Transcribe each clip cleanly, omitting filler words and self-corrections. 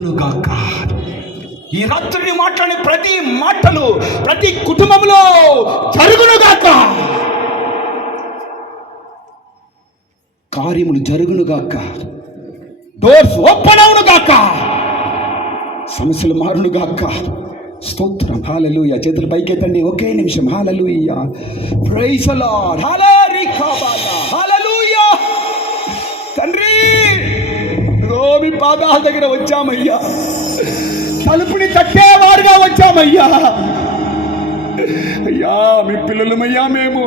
గాక. ఈ రాత్రిని మాట్లాడే ప్రతి మాటలు ప్రతి కుటుంబంలో జరుగునుగాక. కార్యములు జరుగునుగాక. Doors open అవునుగాక. సమస్యలు మారునుగాక. స్తోత్రం. హల్లెలూయా. చేతులు పైకెత్తండి. ఒకే నిమిషం. Hallelujah. Praise the Lord. Hallelujah. తండ్రి, మీ పాదాల దగ్గర వచ్చామయ్యా. తలుపుని తట్టేవారుగా వచ్చామయ్యా. అయ్యా మీ పిల్లలమయ్యా మేము.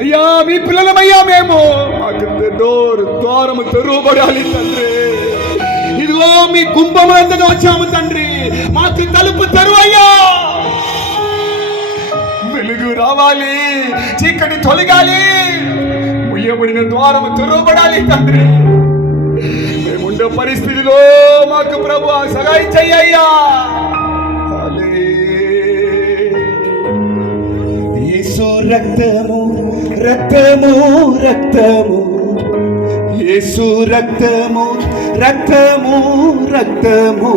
అయ్యా మీ పిల్లలమయ్యా మేము. మాకు ద్వారము తెరవబడాలి తండ్రి. ఇదిగో మీ కుంభమందుగా వచ్చాము తండ్రి. మాకు తలుపు తెరువయ్యా. వెలుగు రావాలి, చీకటి తొలగాలి, ముయ్యబడిన ద్వారము తెరవబడాలి తండ్రి. మేముండే పరిస్థితిలో మాకు ప్రభు సహాయం చెయ్యయ్యా. యేసు రక్తము రక్తము రక్తము, యేసు రక్తము రక్తము రక్తము,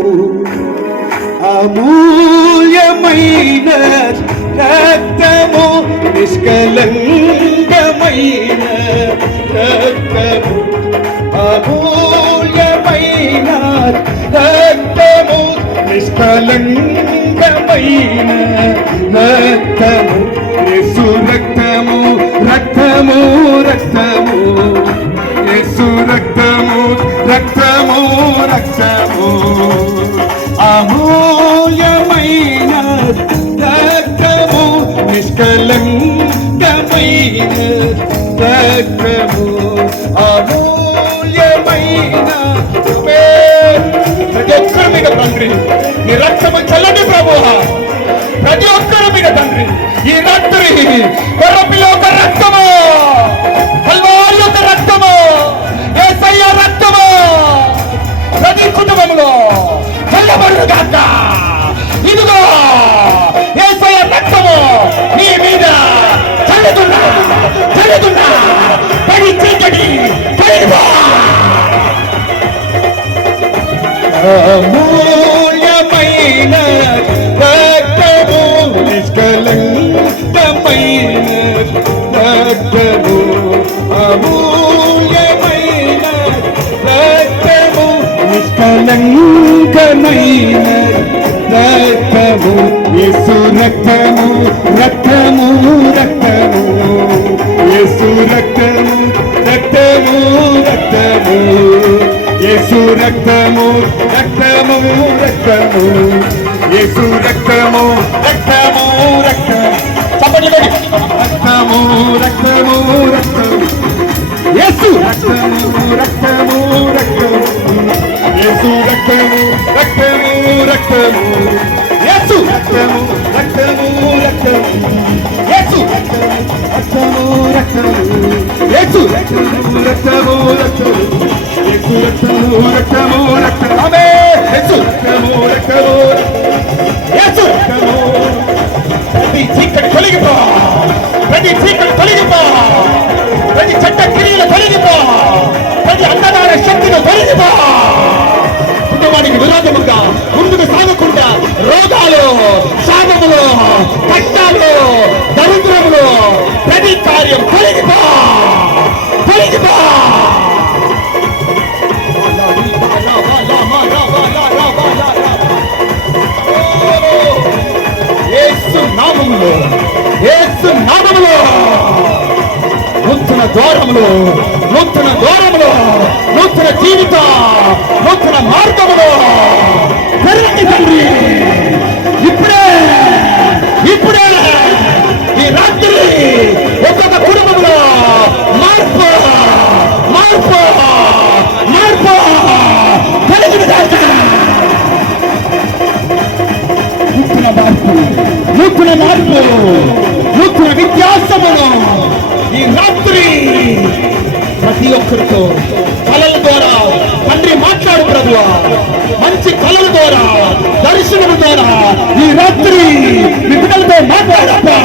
అమూల్యమైన రక్తము, నిష్కలంకమైన రక్తము, అమూల్యమైన రక్తము, నిష్కలంకమైన రక్తము, యేసు రక్తము రక్తము రక్తము, యేసు రక్తము రక్తము రక్తము, అమూల్యమైన రక్తము, నిష్కలంకమైన రక్తము, అమూల్యమైన. ప్రతి ఒక్కరి మీద తండ్రి నీ రక్తము చల్లని ప్రభువా. ప్రతి ఒక్కరి మీద తండ్రి ఈ రాత్రి కొరపిలో ఒక రక్తము, కల్వారి యొక్క రక్తము, యేసయ్య రక్తము ప్రతి కుటుంబంలో చల్లబడుగాక. ఇదిగో యేసయ్య రక్తము నీ మీద చల్లుతున్నా చల్లుతున్నా. పడి చీకటి పడిపో. అమూల్యమైన రక్తము, నిష్కలంకమైన రక్తము, అమూల్యమైన రక్తము, నిష్కలంకమైన రక్తము, యేసు రక్తము రక్తము రక్తము, యేసు రక్తము రక్తము రక్తము, యేసు రక్తము రక్తము రక్తము, యేసు రక్తము రక్తము రక్తము. చప్పట్లు రక్తము రక్తము రక్తము, యేసు రక్తము రక్తము రక్తము, యేసు రక్తము రక్తము రక్తము, యేసు రక్తము రక్తము రక్తము, యేసు రక్తము రక్తము రక్తము, యేసు రక్తము రక్తము రక్తము, యేసు రక్తము రక్తము రక్తము. ఆమేన్. యేసు రక్తము రక్తము, యేసు రక్తము. ప్రతి చీకటి తొలగిపో, ప్రతి చీకటి తొలగిపో, ప్రతి చెడ్డ క్రియలు తొలగిపో, ప్రతి అంధకార శక్తిని తొలగిపో. కుటుంబానికి విరోధముగా ముందుకు సాగకుండా రోగాలు, శాపములు, కష్టాలు, దరిద్రములు, ప్రతి కార్యం తొలగిపో తొలగిపో. యేసు నామములో, యేసు నామములో నూతన ద్వారములు, నూతన ద్వారములు, నూతన జీవిత, నూతన మార్గములు పెరగండి తండ్రి. ఇప్పుడే ఇప్పుడే ఈ రాత్రి ఒక్కొక్క కుటుంబంలో మార్పు మార్పు మార్పు కలిగిన నూతన మార్పు, నూతన మార్పు, నూతన వ్యత్యాసములు ఈ రాత్రి ప్రతి ఒక్కరితో కళల ద్వారా తండ్రి మాట్లాడు ప్రభువా. మంచి కళల ద్వారా, దర్శనముల ద్వారా ఈ రాత్రి మీ బిడ్డలతో మాట్లాడప్పా.